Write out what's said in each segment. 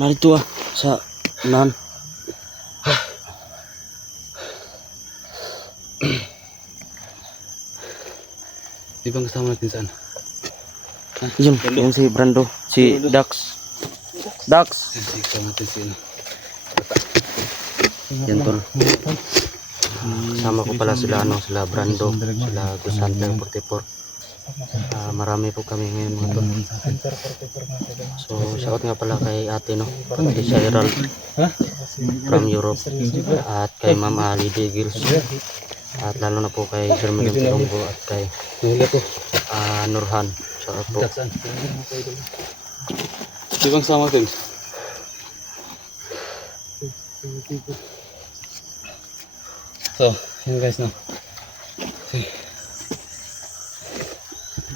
Narito sa unahan. Di bang kasama natin saan? Yun si Brando, si Dax. Dax. Kasama natin si Yan tol. Kasama ko pala sila sila Brando, sila Gusante 44. Marami po kami ngayon mga tol. So shout nga pala kay ate kay Cyril from Europe, at kay Ma'am Ali Digils, at lalo na po kay Jermaine Pilonggo at kay Nurhan. Shout out po. Di bang kasama natin? So, yun guys no.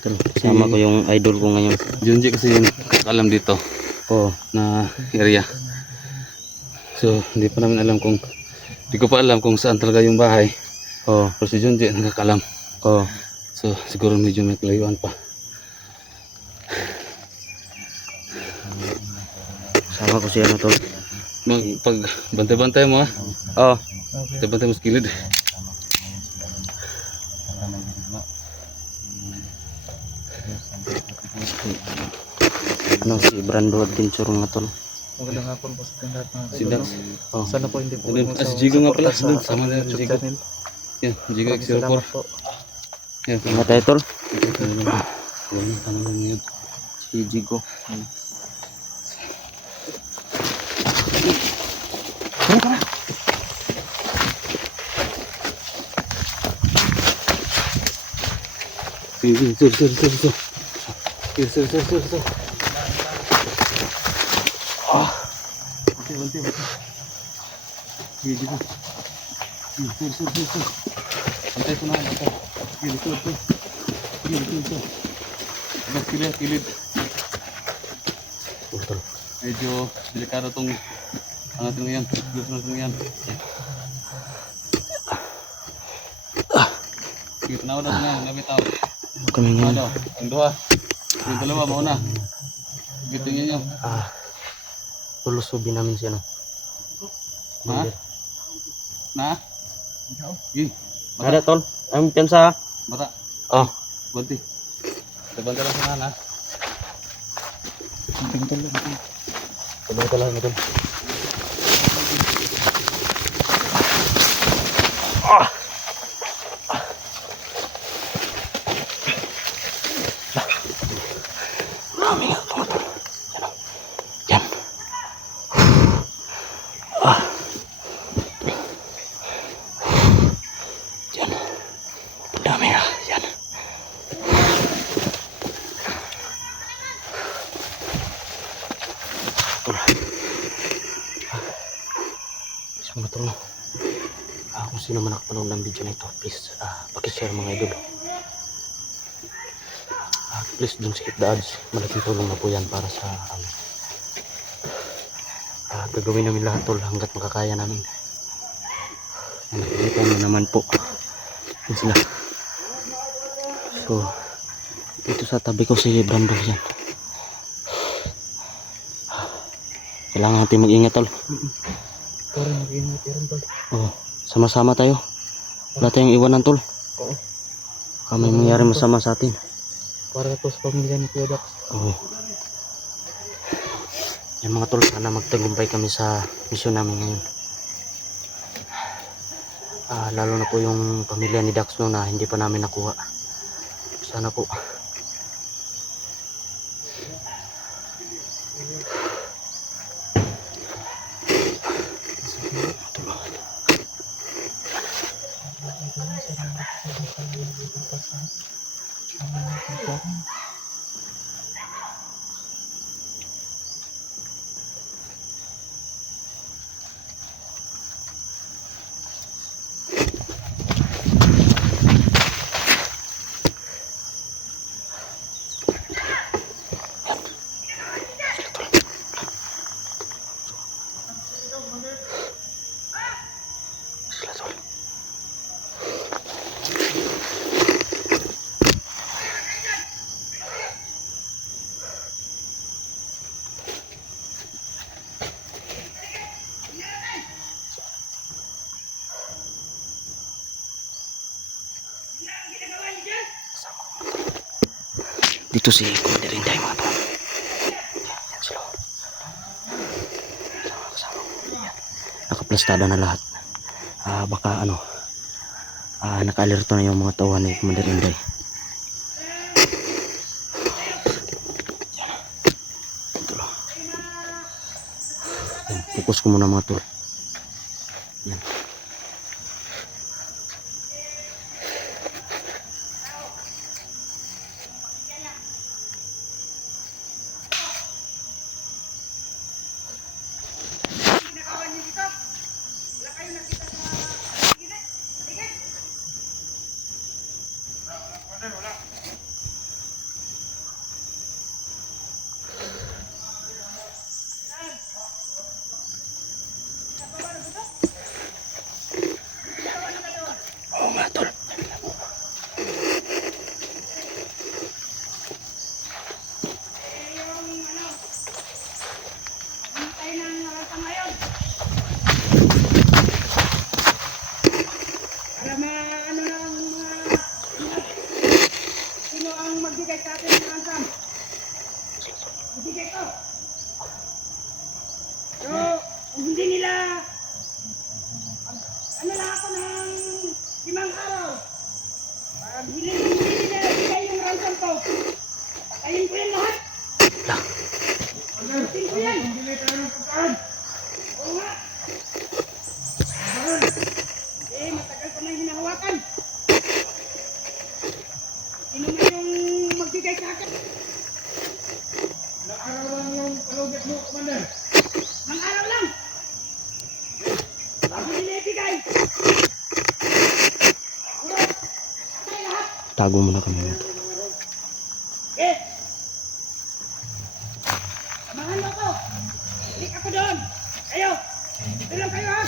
Kasama ko yung idol ko ngayon. Junji kasi yung alam dito na area. So, hindi ko pa alam kung saan talaga yung bahay. Pero si Junji nakakalam. So, siguro medyo may kalayuan pa. Kasama ko siya tol. Pag bantay-bantay mo bantay-bantay mo sa kilid. Si Brando Adventure nga tol. Magandang hapon po sa lahat mga Si Dax. Sana po hindi po Si Jigo nga pala. Sama na si Jigo. Yan, Jigo X04. Yan, Ingat tayo tol. sana mo ngayon. Si Jigo. Sir. Banti. Dito. Sir. Antay ko na. Dito. Kilid. Medyo delikado tong natin ngayon. Sige, tanaw na nga. Nabitaw. Kami ngayon. Ang duha. Yung dalawa, mauna. Gitingin nyo. Lulusubin namin siya Ha? Na? Ada tol. Ang piyansa. Bata. Banti. Sabanta lang sa nana. Sabanta lang ito. Marami nga tol. Yan. Yan. Dami nga. Yan. Isang tol. Kung sino man nakapanood ng video na ito, please pakishare mga idol. Please don't skip the ads. Malaking tulong na po yan para sa gagawin namin lahat tol hanggat makakaya namin. Nakikita nyo naman po yun sila. So dito sa tabi ko si Brando yan. Kailangan natin mag-ingat tol. Sama-sama tayo. Wala tayong iwanan tol. May mangyari masama sa atin. Para to sa pamilya ni Kuya Dax. Oo. Yan mga tol, sana magtagumpay kami sa misyon namin ngayon. Lalo na po yung pamilya ni Dax no, na hindi pa namin nakuha. Sana po. Sila tol. Dito si Commander Inday mga tol. Yan sila. Kasama ko. Yan. Nakaplastada na lahat. Baka ano, naka-alerto na yung mga tauhan ni Commander Inday. Tol. Yan, focus ko muna mga tol. Yan. Oh mga tol. Para maano na ang sino ang magbigay sa atin ng ransom? Magbigay ko. So, kung hindi nila ano lang ako ng 5 araw. Pag hindi nila bigay yung ransom ko, patayin ko yan lahat. Patayin ko yan. Oo nga. Matagal ko nang hinahawakan. Sino man yung magbigay sa akin? Ilang araw lang yung palugat mo, Commander? Ilang araw lang. Bago nila ibigay. Puro, patay lahat. Tago muna kami mga tol. Eh! Samahan mo ako. Balik ako doon. Kayo. Dito lang kayo ha.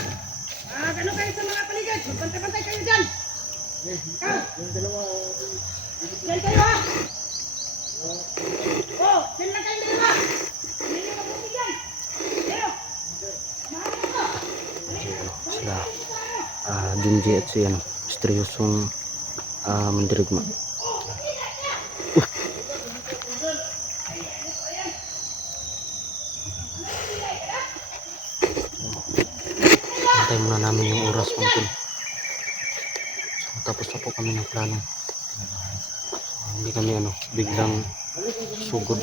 Ano kayo sa mga paligid? Magpantay-pantay kayo dyan. Ikaw. Dyan kayo ha. Oh, dyan lang kayo dalawa. Hindi nyo mabuti dyan. Kayo. Samahan mo ako. Sila Junji at si ano, misteryosong mandirigma. Antay muna namin yung oras mga tol. So, tapos na po kami ng plano. So, hindi kami ano, biglang sugod.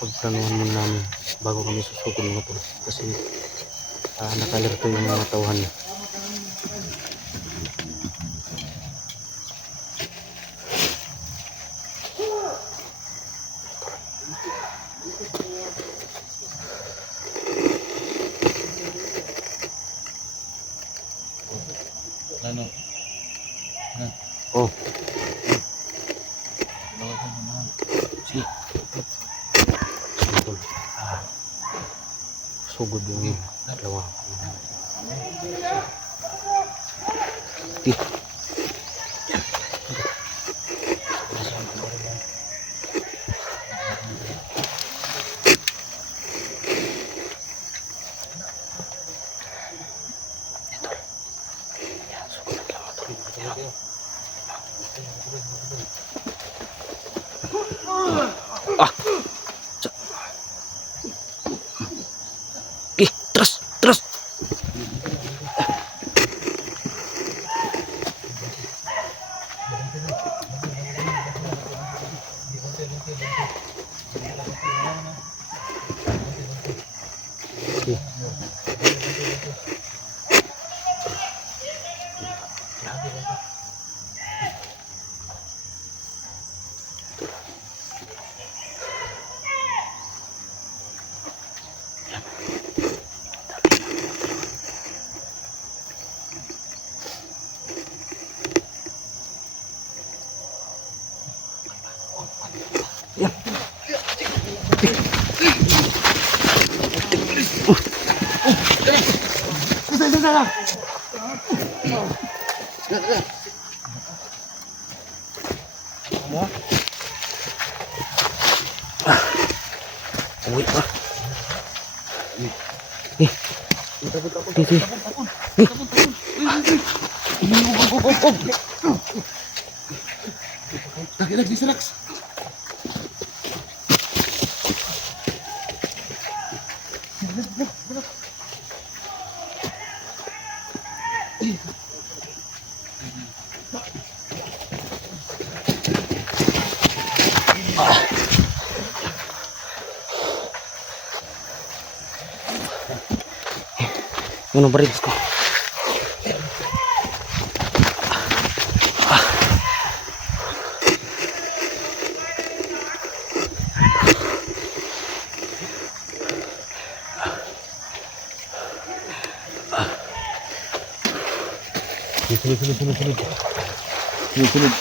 Pagplanuhan muna namin bago kami susugod mga tol. Kasi nakalerto yung mga tauhan niya. Ano? Oh, Sige. mga tol. Sugod yung dalawa. Di. Uwi pa. Titi. Lagi si Rex. Ano ba rin ko? Sunod.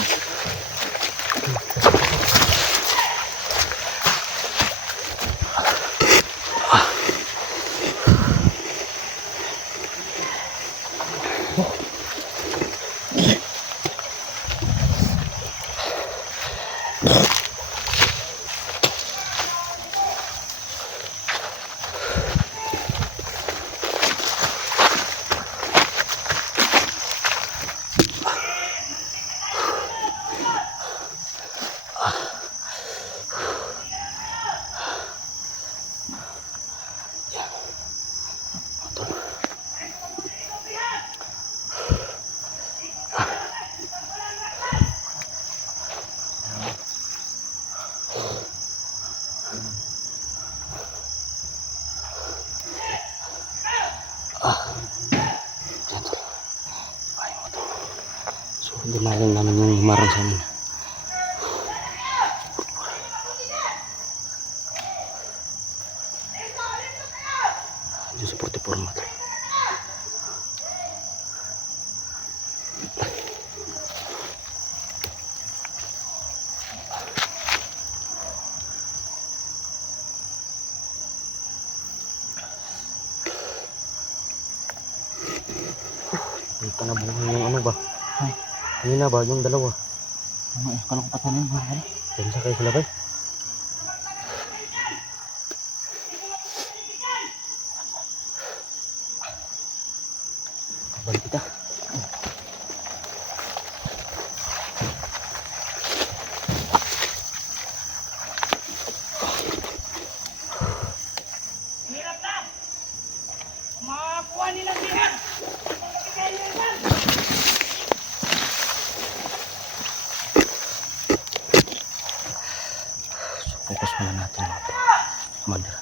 So, dinalan namin yung humarang sa amin. Yung sa 44 mga tol. Hindi ka na buhay yung ano ba? Kanina ba yung dalawa? Kalau ko patuloy ba? Pensa kayo sila ba? Balik kita. Hirap na! Makakuha nilang dihan! So, focus muna natin mga commander.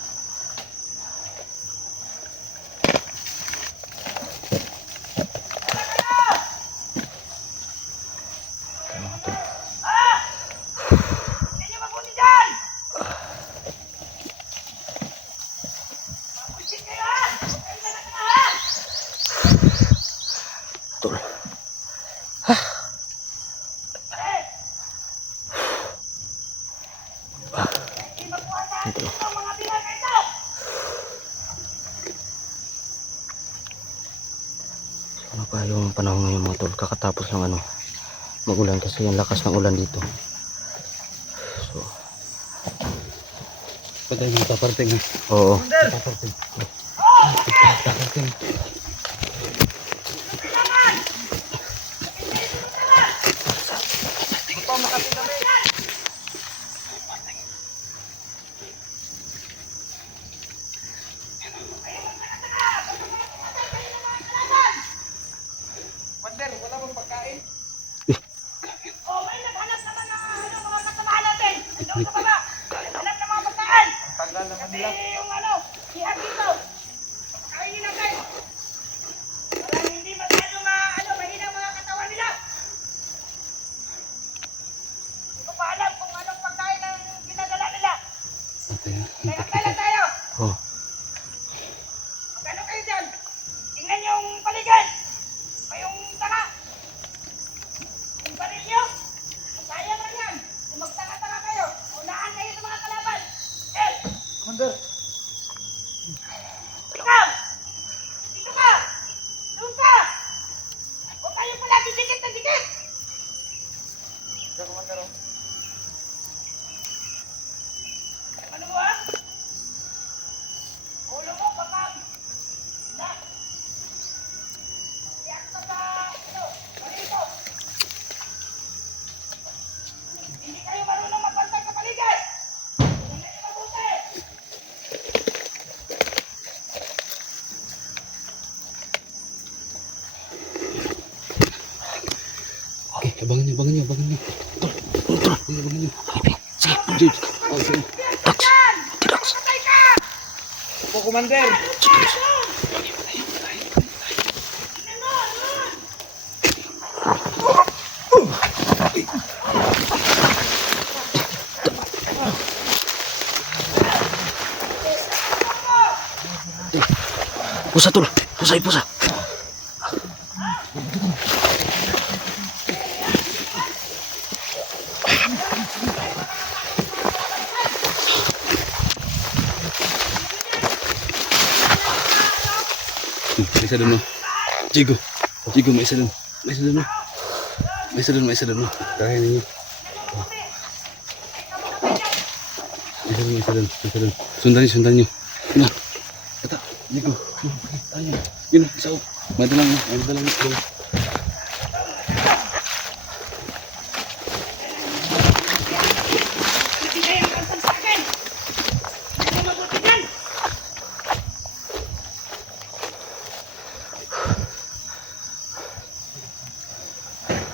Hindi mabuti dyan! Mabuti kayo ha! Kayo na lang ha! Tol. Hindi makuha natin Ito. ito mga bilang ito! So, ano pa yung panahon ngayon mga tol? Kakatapos lang ano, magulan kasi yung lakas ng ulan dito. So, Patay yung paparting ha. oo. Oh, may naghanap naman ng mga kasamahan natin! Doon sa baba! Hanap ng mga pagkain! Kasi yung ihag dito! Pagkainin natin! Parang hindi masyado mahina ang mga katawan nila! Hindi ko pa alam kung anong Ayan. Kailan tayo? Oh. Ano kayo dyan? Tingnan yung paligid. Kayong tanga. Yung baril nyo. Sayang lang yan. Kung magtanga-tanga kayo, unahan kayo sa mga kalaban. Eh! Commander. Ikaw! Dito ka! Doon ka! Huwag kayo palagi dikit na dikit! Commander. Ano mo ha? Ulo mo kapag... Na! Iyak ka ba? Ito! Palito! Hindi kayo marunong magbantay sa paligid! Hindi kayo mabuti! Okay, abangan niyo, abangan niyo, abangan niyo. Tol, tol, abangan niyo. Sige, Jade. Oh, sige. Dax. Dax! Patay ka! Opo, Commander. Pusa tol. Pusa, pusa. May isa doon, no? Jigo. Jigo, may isa doon. May isa doon, no? May isa doon, may isa doon, no? Kaya ninyo. May isa doon, may isa doon, may isa doon. Sundan niyo, sundan niyo. Yun na. Kata, Jigo. Tayo. Yun na, isa o. May dalang, may dalang. Hindi kayo ang sa akin! Hindi mabuti yan!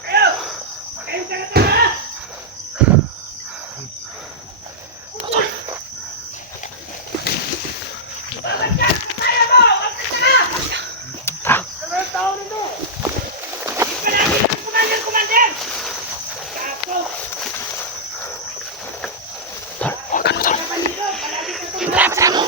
Kayo! Huwag kayong tanga-tanga! Bakit ka? Kaya mo! Huwag kang tanga! Ano ang tao nito? Hindi pa natin ang commander! Kapo! Tol, huwag ka na tol. Tara mo!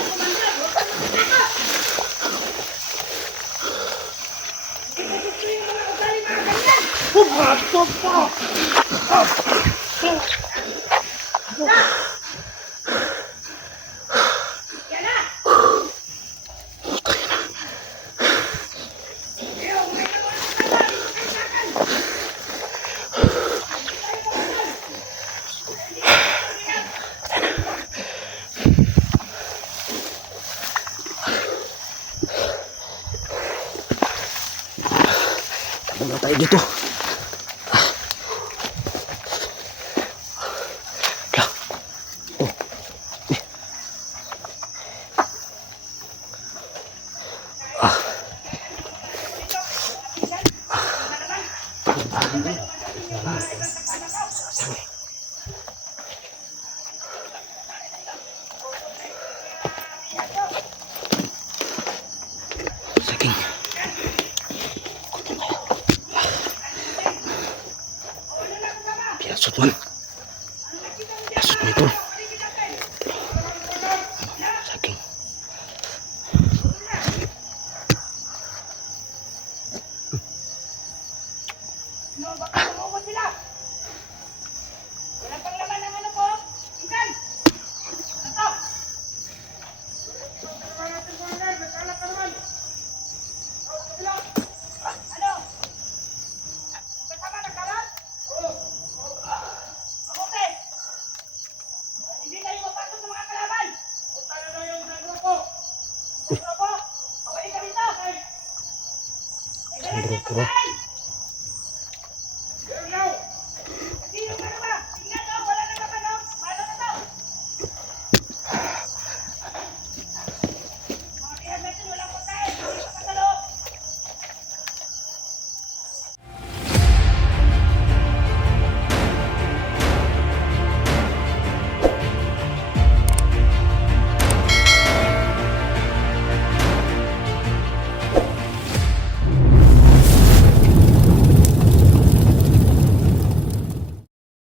Muna tayo dito. Kaya. Oh. Eh. Saging. Piasot man. Piasot mo ito. Saging. No, baka umubot sila. Wala pang laman ng ano ko. Ikan! Ito! Ano? Kasama nagkaroon? Oo. Mabuti. Hindi kayo mapasok sa mga kalaban. Punta na yung grupo. Grupo? Away ka dito. Grupo.